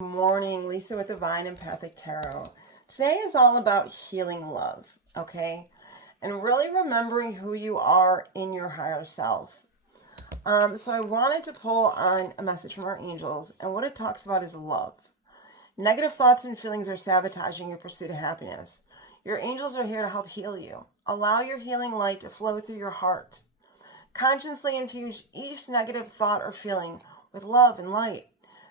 Morning, Lisa with Divine Empathic Tarot. Today is all about healing love, okay? And really remembering who you are in your higher self. So I wanted to pull on a message from our angels, and what it talks about is love. Negative thoughts and feelings are sabotaging your pursuit of happiness. Your angels are here to help heal you. Allow your healing light to flow through your heart. Consciously infuse each negative thought or feeling with love and light.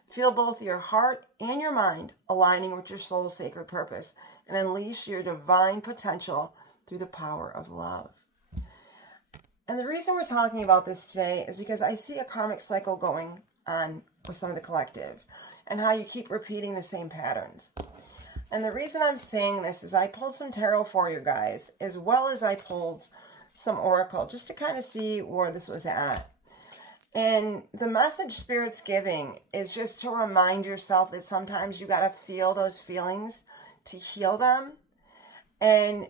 Feel both your heart and your mind aligning with your soul's sacred purpose and unleash your divine potential through the power of love. And the reason we're talking about this today is because I see a karmic cycle going on with some of the collective and how you keep repeating the same patterns. And the reason I'm saying this is I pulled some tarot for you guys, as well as I pulled some oracle just to kind of see where this was at. And the message Spirit's giving is just to remind yourself that sometimes you got to feel those feelings to heal them. And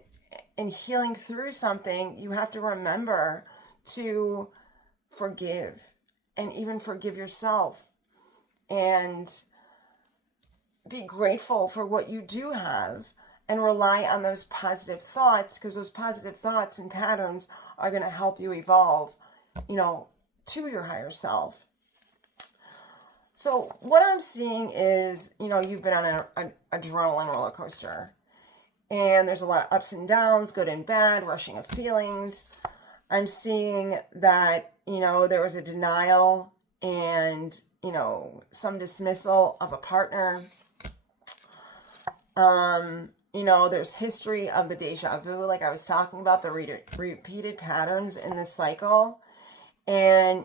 in healing through something, you have to remember to forgive and even forgive yourself and be grateful for what you do have and rely on those positive thoughts, because those positive thoughts and patterns are going to help you evolve, to your higher self. So what I'm seeing is, you've been on an adrenaline roller coaster, and there's a lot of ups and downs, good and bad, rushing of feelings. I'm seeing that, there was a denial and, some dismissal of a partner. There's history of the deja vu, like I was talking about, the repeated patterns in this cycle. And,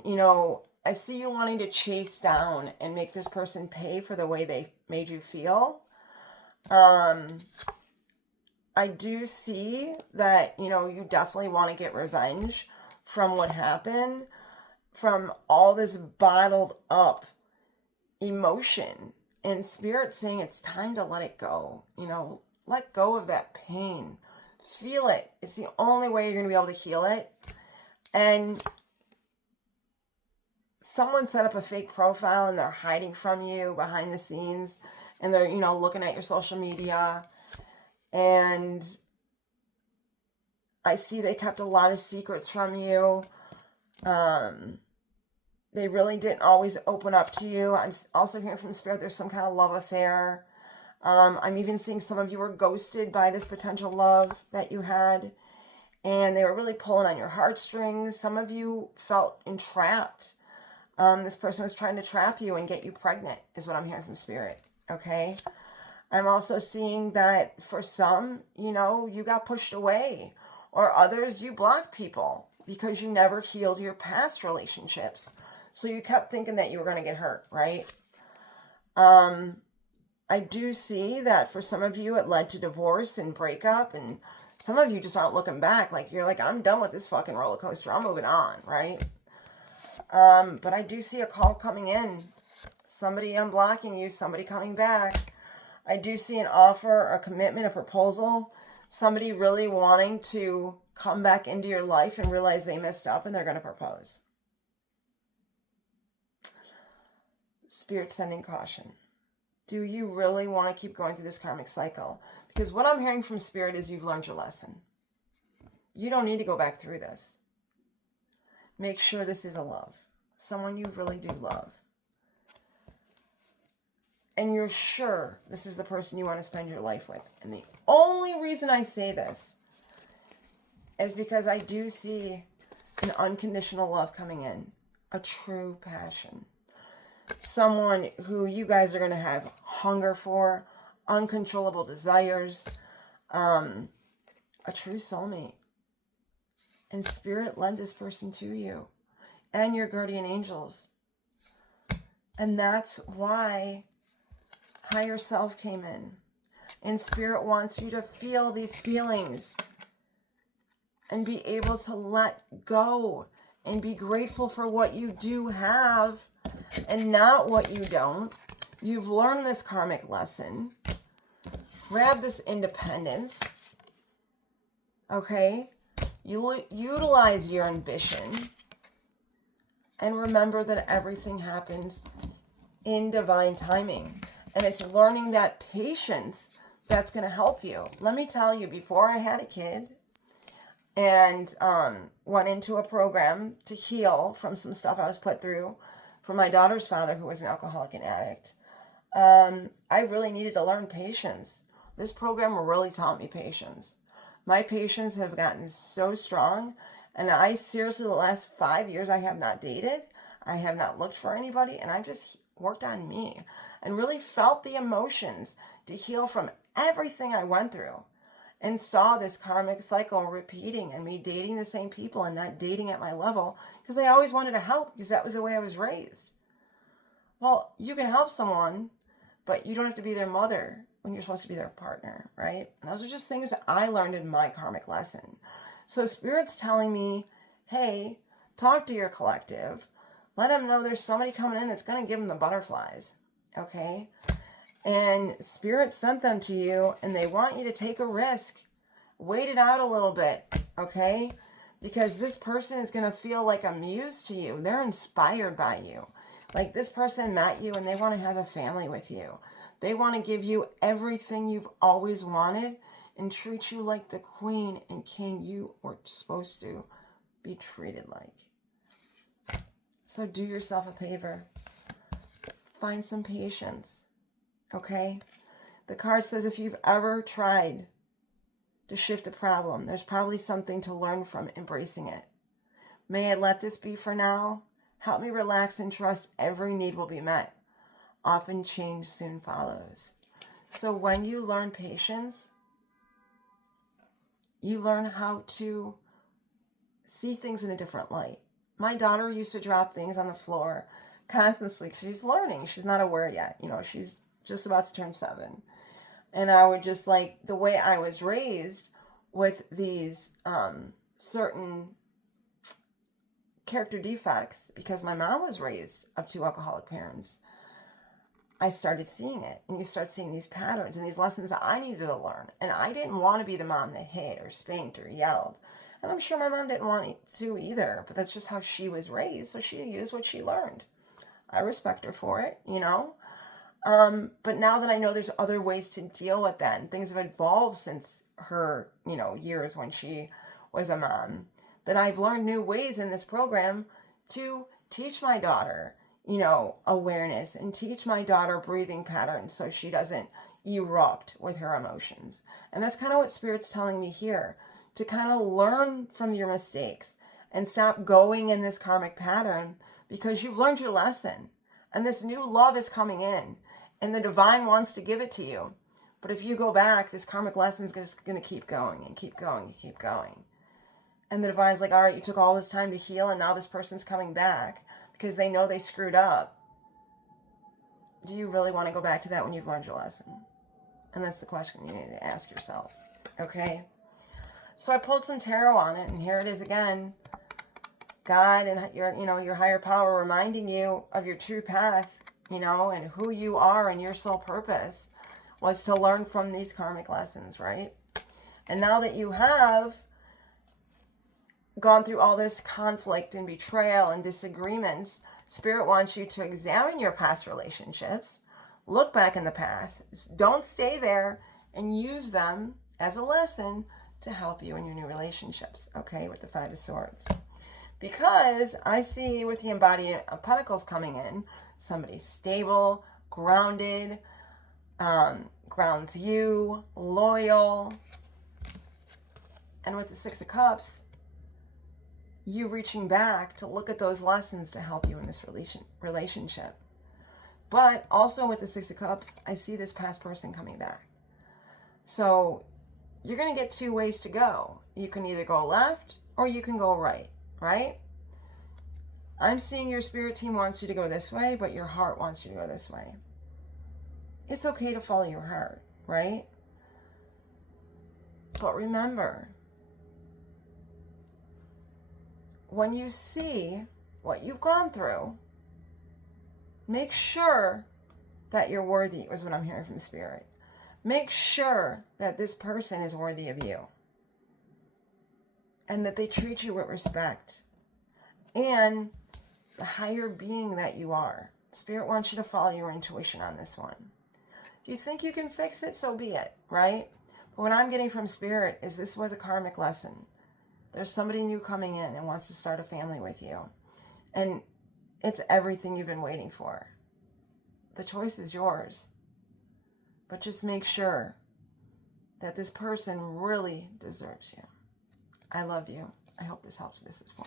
I see you wanting to chase down and make this person pay for the way they made you feel. I do see that, you definitely want to get revenge from what happened, from all this bottled up emotion. And Spirit saying it's time to let it go. Let go of that pain. Feel it. It's the only way you're going to be able to heal it. And someone set up a fake profile and they're hiding from you behind the scenes, and they're, looking at your social media. And I see they kept a lot of secrets from you. They really didn't always open up to you. I'm also hearing from Spirit there's some kind of love affair. I'm even seeing some of you were ghosted by this potential love that you had, and they were really pulling on your heartstrings. Some of you felt entrapped. This person was trying to trap you and get you pregnant, is what I'm hearing from Spirit, okay? I'm also seeing that for some, you got pushed away, or others, you blocked people because you never healed your past relationships. So you kept thinking that you were going to get hurt, right? I do see that for some of you, it led to divorce and breakup, and some of you just aren't looking back. Like, you're like, I'm done with this fucking roller coaster. I'm moving on, right? But I do see a call coming in. Somebody unblocking you, somebody coming back. I do see an offer, a commitment, a proposal. Somebody really wanting to come back into your life and realize they messed up and they're going to propose. Spirit sending caution. Do you really want to keep going through this karmic cycle? Because what I'm hearing from Spirit is you've learned your lesson. You don't need to go back through this. Make sure this is a love. Someone you really do love. And you're sure this is the person you want to spend your life with. And the only reason I say this is because I do see an unconditional love coming in. A true passion. Someone who you guys are going to have hunger for, uncontrollable desires, a true soulmate. And Spirit led this person to you and your guardian angels. And that's why higher self came in. And Spirit wants you to feel these feelings and be able to let go and be grateful for what you do have and not what you don't. You've learned this karmic lesson. Grab this independence. Okay? You utilize your ambition. And remember that everything happens in divine timing. And it's learning that patience that's going to help you. Let me tell you, before I had a kid and went into a program to heal from some stuff I was put through from my daughter's father, who was an alcoholic and addict, I really needed to learn patience. This program really taught me patience. My patience have gotten so strong, and I seriously, the last 5 years, I have not dated. I have not looked for anybody, and I've just worked on me and really felt the emotions to heal from everything I went through, and saw this karmic cycle repeating and me dating the same people and not dating at my level because I always wanted to help because that was the way I was raised. Well, you can help someone, but you don't have to be their mother when you're supposed to be their partner, right? And those are just things that I learned in my karmic lesson. So Spirit's telling me, hey, talk to your collective. Let them know there's somebody coming in that's going to give them the butterflies, okay? And Spirit sent them to you, and they want you to take a risk. Wait it out a little bit, okay? Because this person is going to feel like a muse to you. They're inspired by you. Like this person met you, and they want to have a family with you. They want to give you everything you've always wanted and treat you like the queen and king you were supposed to be treated like. So do yourself a favor. Find some patience, okay? The card says if you've ever tried to shift a problem, there's probably something to learn from embracing it. May I let this be for now? Help me relax and trust every need will be met. Often change soon follows. So when you learn patience, you learn how to see things in a different light. My daughter used to drop things on the floor constantly. She's learning. She's not aware yet. She's just about to turn 7. And I would just the way I was raised with these certain character defects, because my mom was raised up to alcoholic parents, I started seeing it. And you start seeing these patterns and these lessons that I needed to learn. And I didn't want to be the mom that hit or spanked or yelled. And I'm sure my mom didn't want to either, but that's just how she was raised. So she used what she learned. I respect her for it, But now that I know there's other ways to deal with that, and things have evolved since her, years when she was a mom, that I've learned new ways in this program to teach my daughter, awareness, and teach my daughter breathing patterns so she doesn't erupt with her emotions. And that's kind of what Spirit's telling me here, to kind of learn from your mistakes and stop going in this karmic pattern because you've learned your lesson. And this new love is coming in, and the divine wants to give it to you. But if you go back, this karmic lesson is just going to keep going and keep going and keep going. And the divine's like, all right, you took all this time to heal, and now this person's coming back because they know they screwed up. Do you really want to go back to that when you've learned your lesson? And that's the question you need to ask yourself, okay? So I pulled some tarot on it, and here it is again. God and your higher power reminding you of your true path, and who you are and your soul purpose was to learn from these karmic lessons, right? And now that you have gone through all this conflict and betrayal and disagreements, Spirit wants you to examine your past relationships, look back in the past, don't stay there, and use them as a lesson to help you in your new relationships, okay, with the 5 of Swords. Because I see with the embodiment of Pentacles coming in, somebody stable, grounded, grounds you, loyal. And with the 6 of Cups, you reaching back to look at those lessons to help you in this relationship. But also with the 6 of Cups, I see this past person coming back. So you're going to get 2 ways to go. You can either go left or you can go right? I'm seeing your spirit team wants you to go this way, but your heart wants you to go this way. It's okay to follow your heart, right? But remember, when you see what you've gone through, make sure that you're worthy, is what I'm hearing from Spirit. Make sure that this person is worthy of you and that they treat you with respect and the higher being that you are. Spirit wants you to follow your intuition on this one. If you think you can fix it, so be it, right? But what I'm getting from Spirit is this was a karmic lesson. There's somebody new coming in and wants to start a family with you. And it's everything you've been waiting for. The choice is yours. But just make sure that this person really deserves you. I love you. I hope this helps. This is for.